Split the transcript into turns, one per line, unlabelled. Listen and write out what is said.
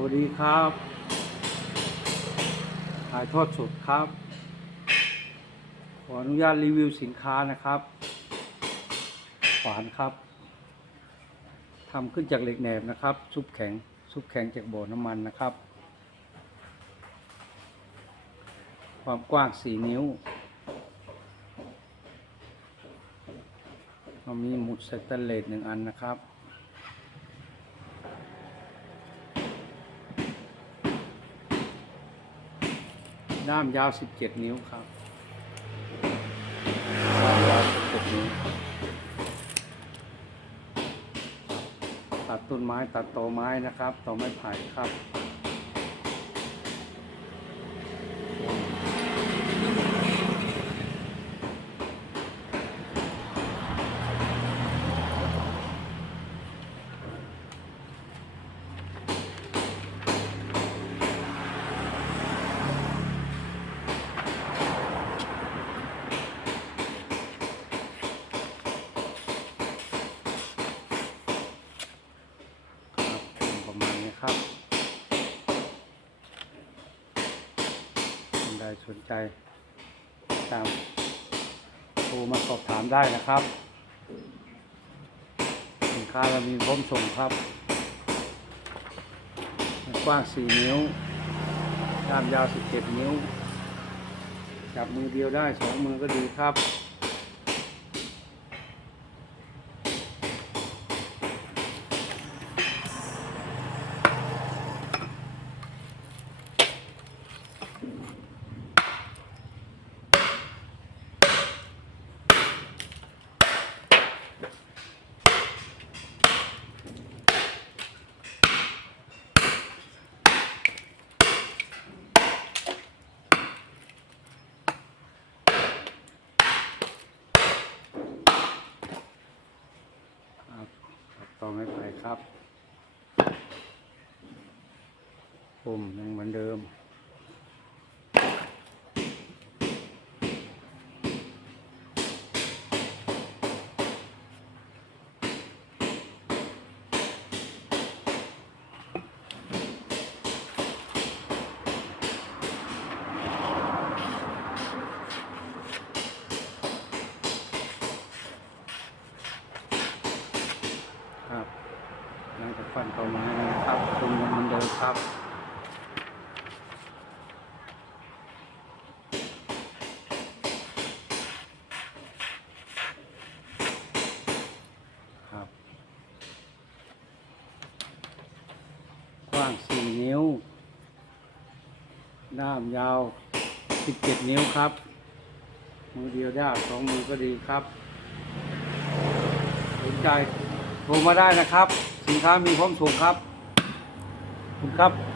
วัสดีครับ ถ่ายทอดสดครับ ขออนุญาตรีวิวสินค้านะครับ ขวานครับ ทำขึ้นจากเหล็กแหนบนะครับ ซุปแข็ง ซุปแข็งจากบ่อน้ำมันนะครับ ความกว้าง4นิ้ว เรามีหมุดสแตนเลสหนึ่งอันนะครับ ด้ามยาว 17 นิ้วครับด้ามยาว17นิ้วตัดต้นไม้ตัดตอไม้นะครับตอไม้ไผ่ครับครับเป็นประมาณนี้ครับท่านใดสนใจ ตามโทรมาสอบถามได้นะครับ สินค้าเรามีพร้อมส่งครับ กว้าง 4 นิ้วด้ามยาว 17 นิ้ว จับมือเดียวได้ 2 มือก็ดีครับครับ ต่อไม่ไปครับปุ่มยังเหมือนเดิม ครับ หลังจากฟันต่อมานะครับชมกันเหมือนเดิมครับครับกว้าง4นิ้ว ด้ามยาว17นิ้วครับ มือเดียวได้สองมือก็ดีครับสนใจโทรมาได้นะครับ สินค้ามีพร้อมส่งครับ ขอบคุณครับ